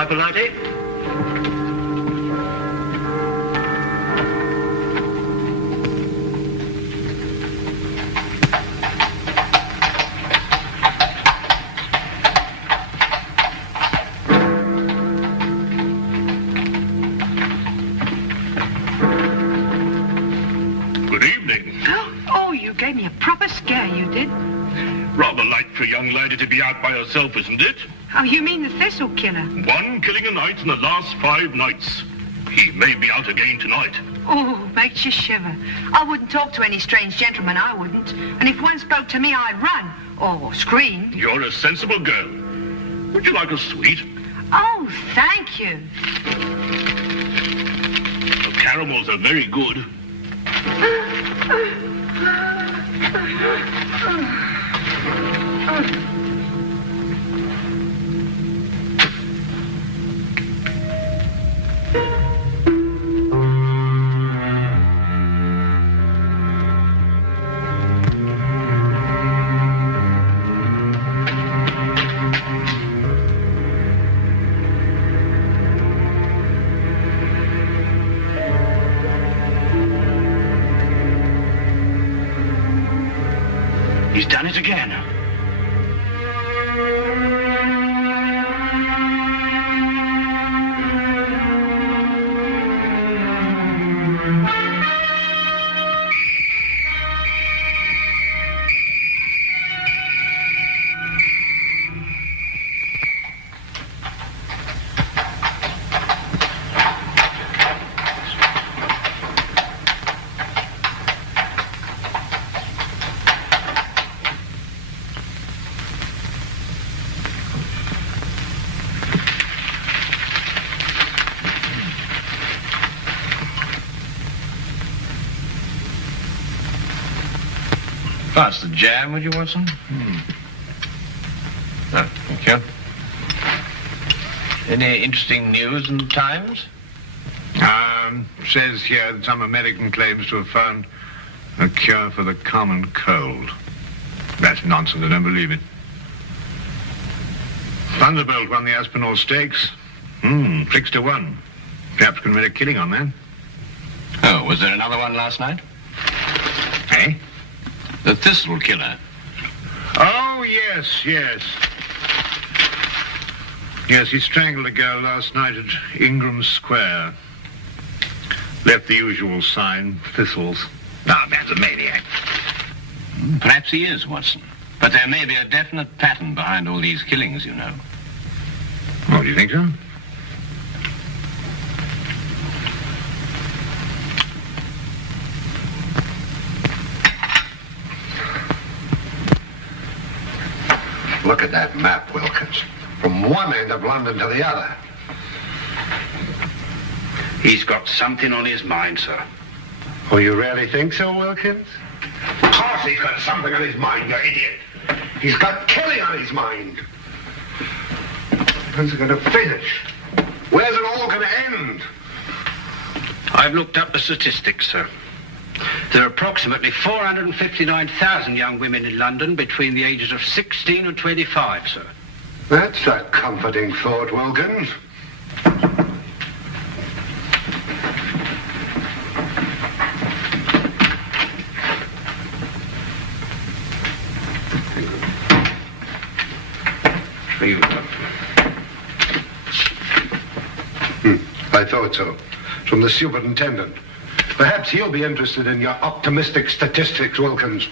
Pipe a lighty? Good evening. Oh, you gave me a proper scare, you did. Rather light for a young lady to be out by herself, isn't it? Oh, you mean the Thistle Killer? 1 killing a night in the last 5 nights. He may be out again tonight. Oh, makes you shiver. I wouldn't talk to any strange gentleman, I wouldn't. And if one spoke to me, I'd run. Or scream. You're a sensible girl. Would you like a sweet? Oh, thank you. The caramels are very good. He's done it again. Pass the jam, would you, Watson? No, thank you. Any interesting news in the Times? Says here that some American claims to have found a cure for the common cold. That's nonsense, I don't believe it. Thunderbolt won the Aspinall Stakes. 6-1. Perhaps can win a killing on that. Oh, was there another one last night? Eh? The Thistle Killer. Oh, yes. Yes, he strangled a girl last night at Ingram Square. Left the usual sign, thistles. Ah, man's a maniac. Perhaps he is, Watson. But there may be a definite pattern behind all these killings, you know. Oh, do you think so? Look at that map, Wilkins. From one end of London to the other. He's got something on his mind, sir. Oh, you really think so, Wilkins? Of course he's got something on his mind, you idiot. He's got killing on his mind. When's it going to finish? Where's it all going to end? I've looked up the statistics, sir. There are approximately 459,000 young women in London between the ages of 16 and 25, sir. That's a comforting thought, Wilkins. I thought so. From the superintendent. Perhaps he'll be interested in your optimistic statistics, Wilkins.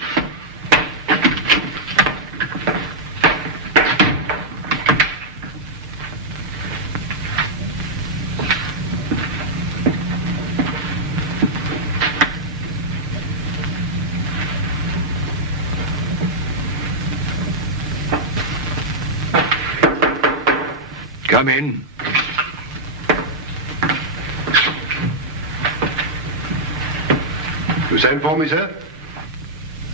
Come in. You sent for me, sir?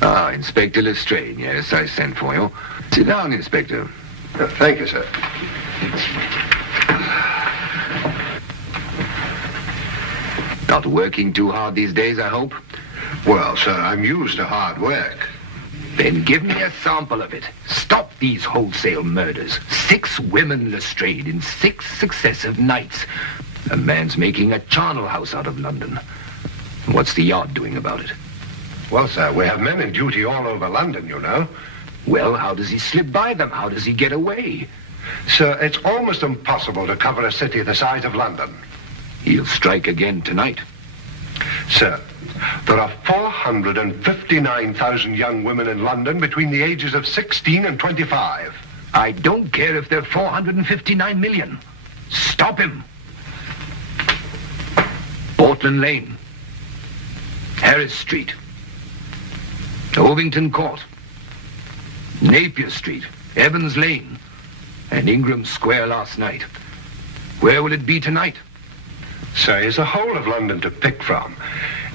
Ah, Inspector Lestrade. Yes, I sent for you. Sit down, Inspector. Thank you, sir. Not working too hard these days, I hope? Well, sir, I'm used to hard work. Then give me a sample of it. Stop these wholesale murders. 6 women, Lestrade, in 6 successive nights. A man's making a charnel house out of London. What's the Yard doing about it? Well, sir, we have men in duty all over London, you know. Well, how does he slip by them? How does he get away? Sir, it's almost impossible to cover a city the size of London. He'll strike again tonight. Sir, there are 459,000 young women in London between the ages of 16 and 25. I don't care if they're 459 million. Stop him. Portland Lane, Harris Street, Ovington Court, Napier Street, Evans Lane, and Ingram Square last night. Where will it be tonight? Sir, he's the whole of London to pick from.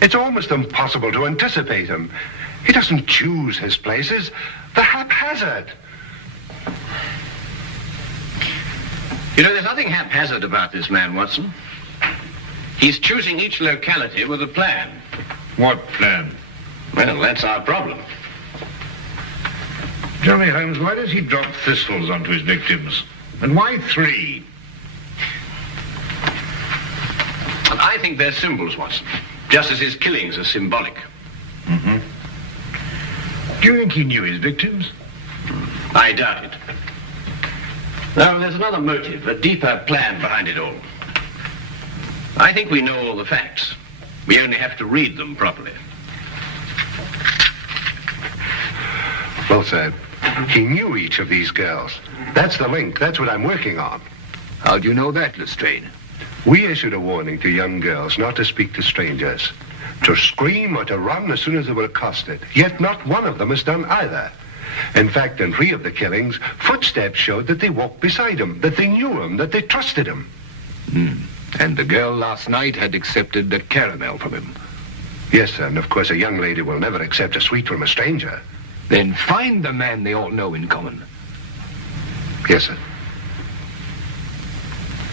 It's almost impossible to anticipate him. He doesn't choose his places. They're haphazard. You know, there's nothing haphazard about this man, Watson. He's choosing each locality with a plan. What plan? Well, that's our problem. Johnny Holmes, why does he drop thistles onto his victims? And why 3? I think they're symbols, Watson. Just as his killings are symbolic. Mm-hmm. Do you think he knew his victims? I doubt it. No, there's another motive, a deeper plan behind it all. I think we know all the facts. We only have to read them properly. Well, sir, he knew each of these girls. That's the link. That's what I'm working on. How do you know that, Lestrade? We issued a warning to young girls not to speak to strangers, to scream or to run as soon as they were accosted. Yet not one of them has done either. In fact, in 3 of the killings, footsteps showed that they walked beside him, that they knew him, that they trusted him. And the girl last night had accepted a caramel from him. Yes, sir, and of course a young lady will never accept a sweet from a stranger. Then find the man they all know in common. Yes, sir.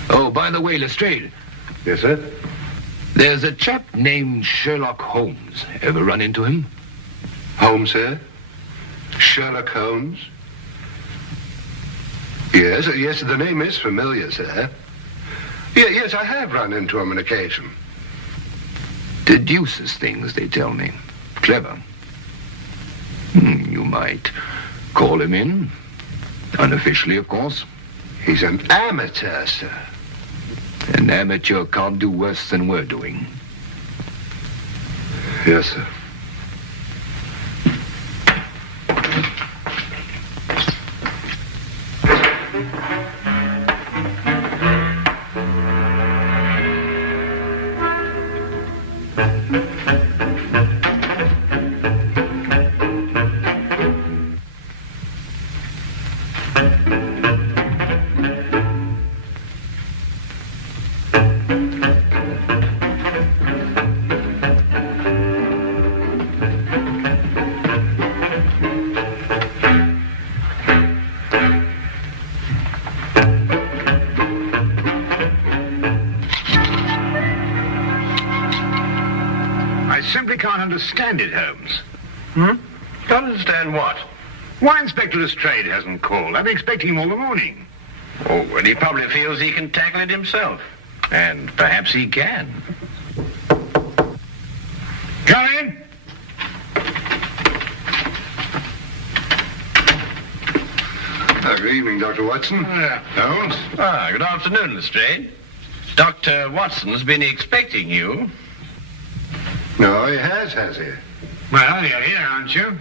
Oh, by the way, Lestrade, Yes, sir. there's a chap named Sherlock Holmes. Ever run into him? Holmes, sir? Sherlock Holmes? Yes, yes, the name is familiar, sir. Yes, I have run into him on occasion. Deduces things, they tell me. Clever. You might call him in. Unofficially, of course. He's an amateur, sir. An amateur can't do worse than we're doing. Yes, sir. I simply can't understand it, Holmes. Don't understand what? Why Inspector Lestrade hasn't called? I've been expecting him all the morning. Oh, well, he probably feels he can tackle it himself. And perhaps he can. Come in. Good evening, Dr. Watson. Holmes? Good afternoon, Lestrade. Dr. Watson's been expecting you. No, he has he? Well, you're here, aren't you?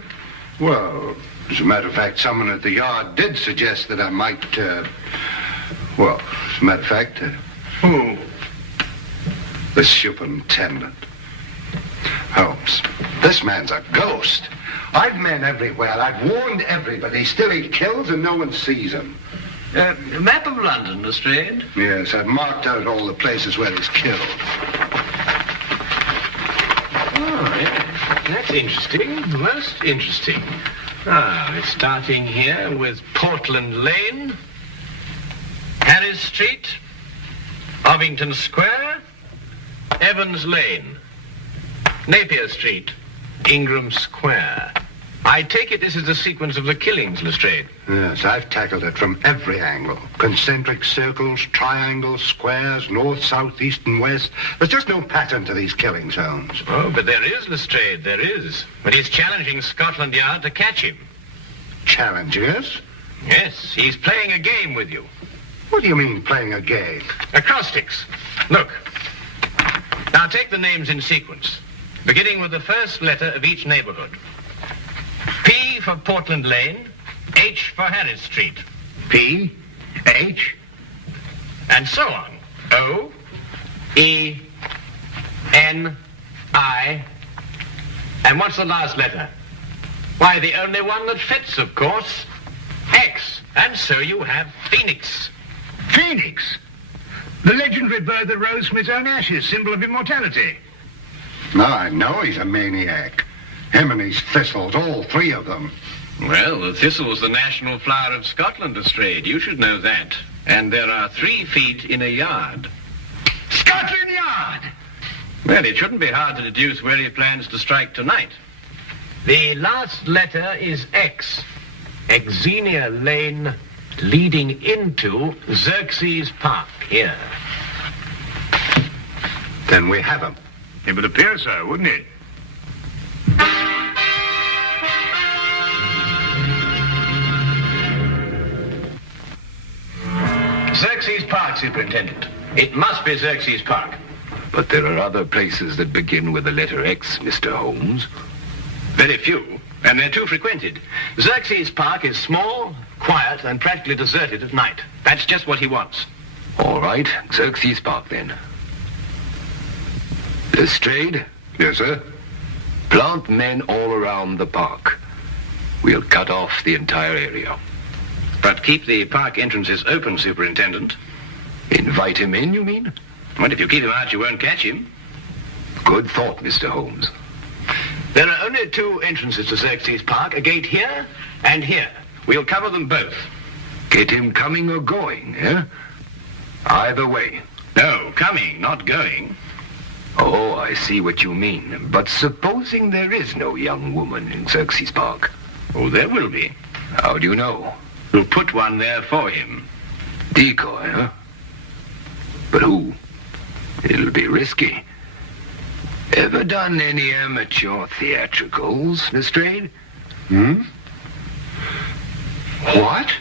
Well, as a matter of fact, someone at the Yard did suggest that I might, well, as a matter of fact... Who? The superintendent. Holmes, this man's a ghost. I've men everywhere. I've warned everybody. Still he kills and no one sees him. Map of London, Lestrade. Yes, I've marked out all the places where he's killed. Oh, yeah. That's interesting. Most interesting. We're starting here with Portland Lane, Harris Street, Ovington Square, Evans Lane, Napier Street, Ingram Square. I take it this is the sequence of the killings, Lestrade. Yes, I've tackled it from every angle. Concentric circles, triangles, squares, north, south, east, and west. There's just no pattern to these killings, Holmes. Oh, but there is, Lestrade, there is. But he's challenging Scotland Yard to catch him. Challenging us? Yes, he's playing a game with you. What do you mean, playing a game? Acrostics. Look. Now take the names in sequence, beginning with the first letter of each neighborhood. P for Portland Lane, H for Harris Street. P, H, And so on. O, E, N, I. And what's the last letter? Why, the only one that fits, of course. X. And so you have Phoenix. Phoenix. The legendary bird that rose from its own ashes, symbol of immortality. Now I know he's a maniac. Him and his thistles, all three of them. Well, the thistle's the national flower of Scotland, Lestrade. You should know that. And there are 3 feet in a yard. Scotland Yard! Well, it shouldn't be hard to deduce where he plans to strike tonight. The last letter is X. Xenia Lane leading into Xerxes Park here. Then we have him. It would appear so, wouldn't it? Xerxes Park, Superintendent. It must be Xerxes Park. But there are other places that begin with the letter X, Mr. Holmes. Very few, and they're too frequented. Xerxes Park is small, quiet, and practically deserted at night. That's just what he wants. All right, Xerxes Park then. Lestrade, Yes, sir? plant men all around the park. We'll cut off the entire area. But keep the park entrances open, Superintendent. Invite him in, you mean? Well, if you keep him out, you won't catch him. Good thought, Mr. Holmes. There are only 2 entrances to Xerxes Park, a gate here and here. We'll cover them both. Get him coming or going, eh? Either way. No, coming, not going. Oh, I see what you mean. But supposing there is no young woman in Xerxes Park, Oh, there will be. how do you know? We'll put one there for him. Decoy, huh? But who? It'll be risky. Ever done any amateur theatricals, Lestrade? What?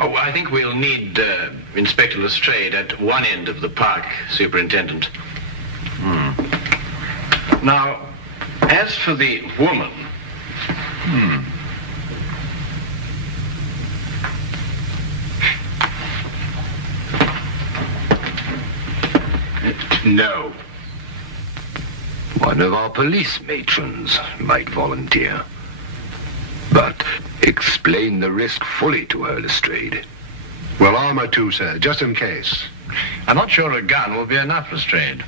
Oh, I think we'll need Inspector Lestrade at one end of the park, Superintendent. Now, as for the woman... No. One of our police matrons might volunteer. But explain the risk fully to her, Lestrade. Well, armor too, sir, just in case. I'm not sure a gun will be enough, Lestrade.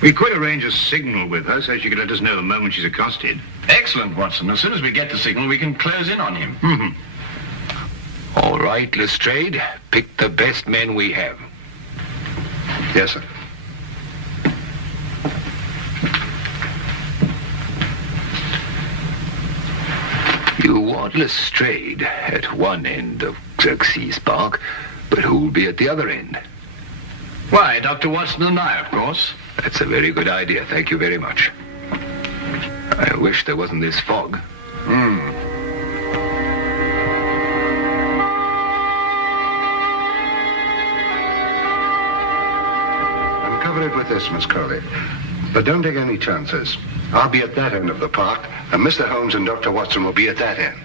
We could arrange a signal with her so she could let us know the moment she's accosted. Excellent, Watson. As soon as we get the signal, we can close in on him. All right, Lestrade. Pick the best men we have. Yes, sir. You want Lestrade at one end of Xerxes Park, but who'll be at the other end? Why, Dr. Watson and I, of course. That's a very good idea. Thank you very much. I wish there wasn't this fog. Cover it with this, Miss Crowley. But don't take any chances. I'll be at that end of the park, and Mr. Holmes and Dr. Watson will be at that end.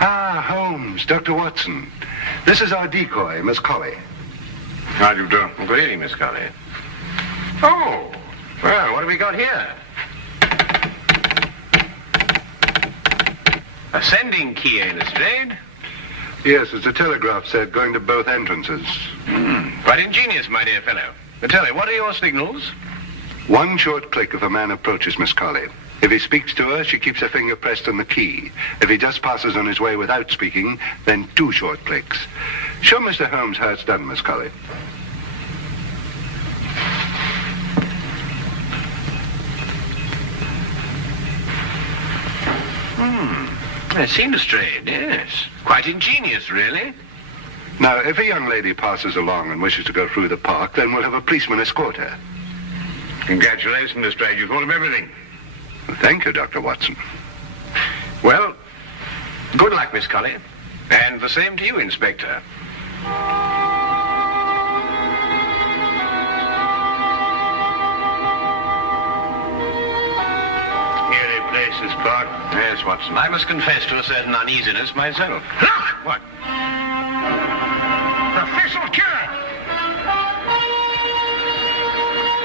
Ah, Holmes, Dr. Watson. This is our decoy, Miss Colley. How do you do? Good evening, Miss Colley. Oh, well, what have we got here? A sending key, eh, Lestrade? Yes, it's a telegraph set going to both entrances. Quite ingenious, my dear fellow. But tell me, what are your signals? One short click if a man approaches Miss Colley. If he speaks to her, she keeps her finger pressed on the key. If he just passes on his way without speaking, then 2 short clicks. Show Mr. Holmes how it's done, Miss Colley. I've seen Lestrade, yes. Quite ingenious, really. Now, if a young lady passes along and wishes to go through the park, then we'll have a policeman escort her. Congratulations, Lestrade. You thought of everything. Thank you, Dr. Watson. Well, good luck, Miss Colley. And the same to you, Inspector. Eerie place, this park. Yes, Watson. I must confess to a certain uneasiness myself. Look! What? The Thistle Killer!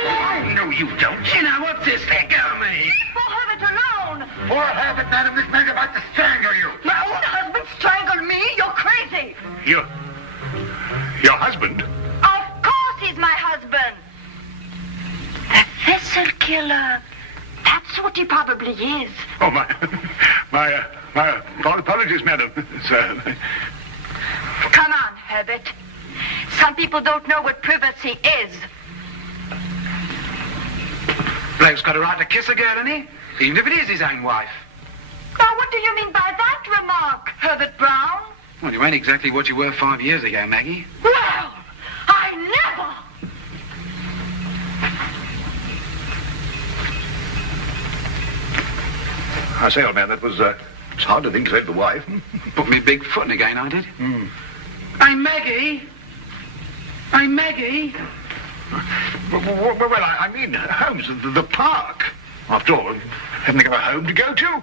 Oh, no, you don't. Now, what's this? Let go of me. Leave Herbert alone. Poor Herbert, madam, this man's about to strangle you. My own husband strangled me? You're crazy. Your husband? Of course he's my husband. The Thistle Killer. That's what he probably is. Oh, my apologies, madam. Sir. Come on, Herbert. Some people don't know what privacy is. Bloke's got a right to kiss a girl, hasn't he? Even if it is his own wife. Now, what do you mean by that remark, Herbert Brown? Well, you ain't exactly what you were 5 years ago, Maggie. Well, I never! I say, old man, that was, it's hard to think to save the wife. Put me big foot in again, I did. Hey, Maggie! Hey, Maggie! Well, I mean, Holmes, the park. After all, haven't they got a home to go to?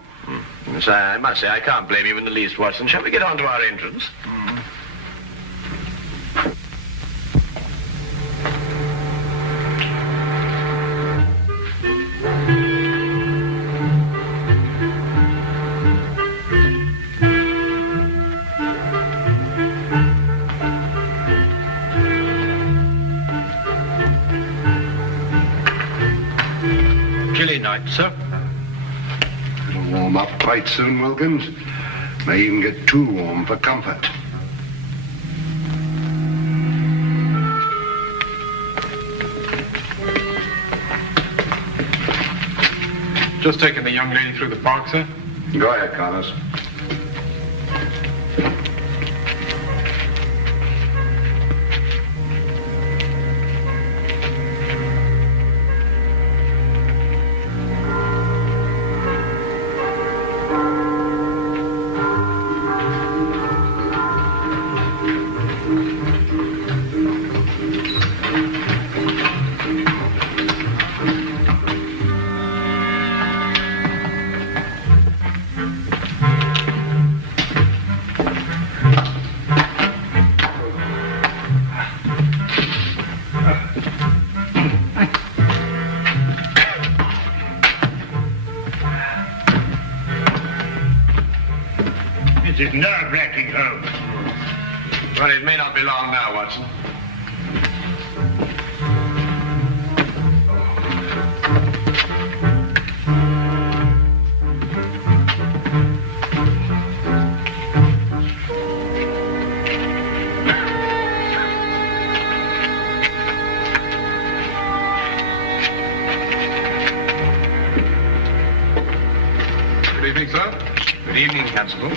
Yes, I must say, I can't blame you in the least, Watson. Shall we get on to our entrance? Chilly night, sir. It'll warm up quite soon, Wilkins. May even get too warm for comfort. Just taking the young lady through the park, sir. Go ahead, Connors. This is nerve-wracking, Holmes. Well, it may not be long now, Watson. Good evening, sir. Good evening, Constable.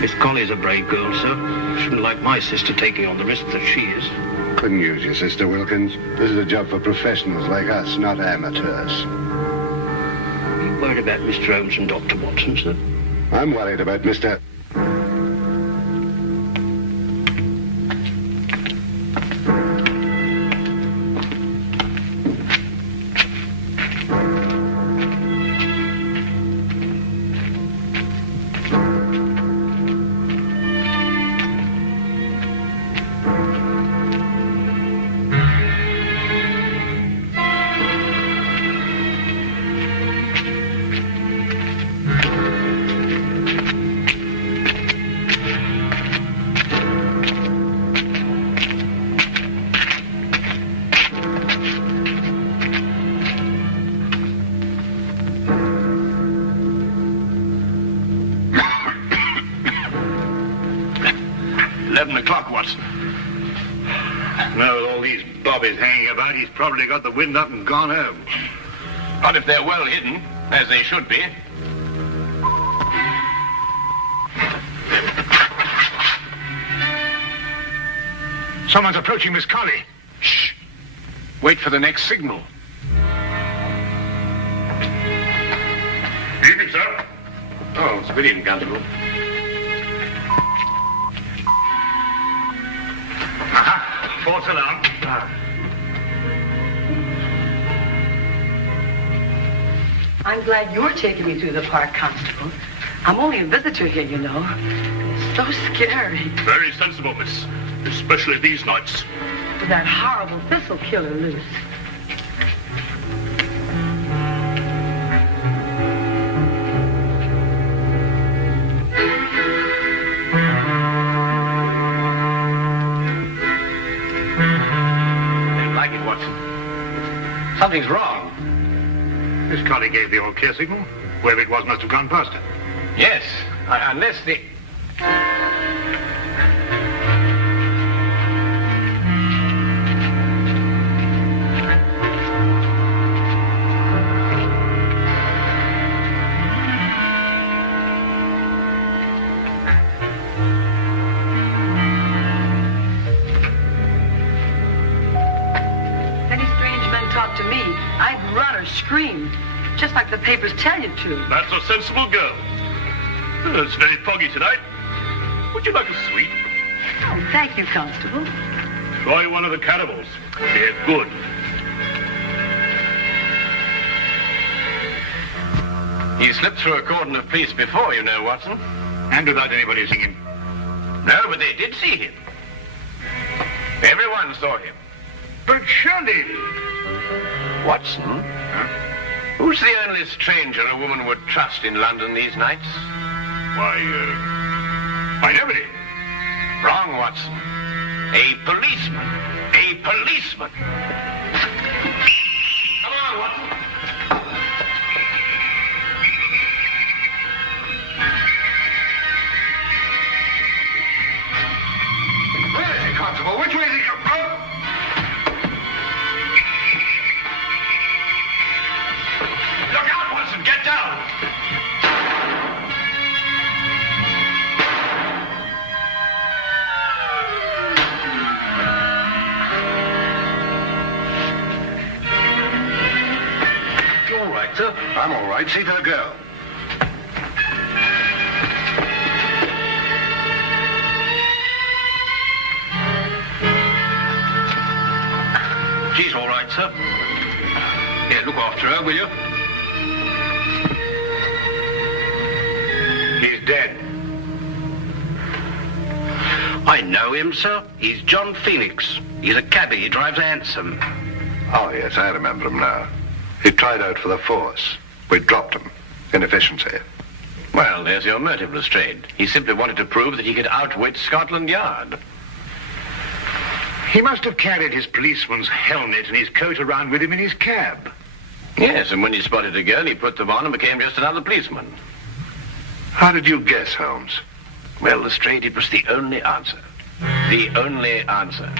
Miss Colley's a brave girl, sir. Shouldn't like my sister taking on the risk that she is. Couldn't use your sister, Wilkins. This is a job for professionals like us, not amateurs. Are you worried about Mr. Holmes and Dr. Watson, sir? I'm worried about Mr. 11 o'clock, Watson. Now, with all these bobbies hanging about, he's probably got the wind up and gone home. Not if they're well hidden, as they should be. Someone's approaching Miss Colley. Shh. Wait for the next signal. Evening, sir. Oh, it's good evening, Constable. Aha! False alarm. I'm glad you're taking me through the park, Constable. I'm only a visitor here, you know. It's so scary. Very sensible, miss. Especially these nights. With that horrible Thistle Killer loose. Didn't like it, Watson. Something's wrong. Miss Colley gave the all-clear signal. Whoever it was must have gone past her. Yes, unless the... Any strange men talk to me, I'd run or scream, just like the papers tell you to. That's a sensible girl. It's very foggy tonight. Would you like a sweet? Oh, thank you, Constable. Try one of the cannibals. They're good. He slipped through a cordon of police before, you know, Watson. And without anybody seeing him. No, but they did see him. Everyone saw him. But surely... Watson? Who's the only stranger a woman would trust in London these nights? Why, nobody. Wrong, Watson. A policeman. A policeman. Come on, Watson. Where is he, Constable? Which way is he coming? Look out, Watson! Get down! You all right, sir? I'm all right. See to the girl. She's all right, sir. Here, look after her, will you? He's dead. I know him, sir. He's John Phoenix. He's a cabbie. He drives a hansom. Oh, yes, I remember him now. He tried out for the force. We dropped him. Inefficiency. Well, there's your motive, Lestrade. He simply wanted to prove that he could outwit Scotland Yard. He must have carried his policeman's helmet and his coat around with him in his cab. Yes, and when he spotted a girl, he put them on and became just another policeman. How did you guess, Holmes? Well, Lestrade, it was the only answer. The only answer.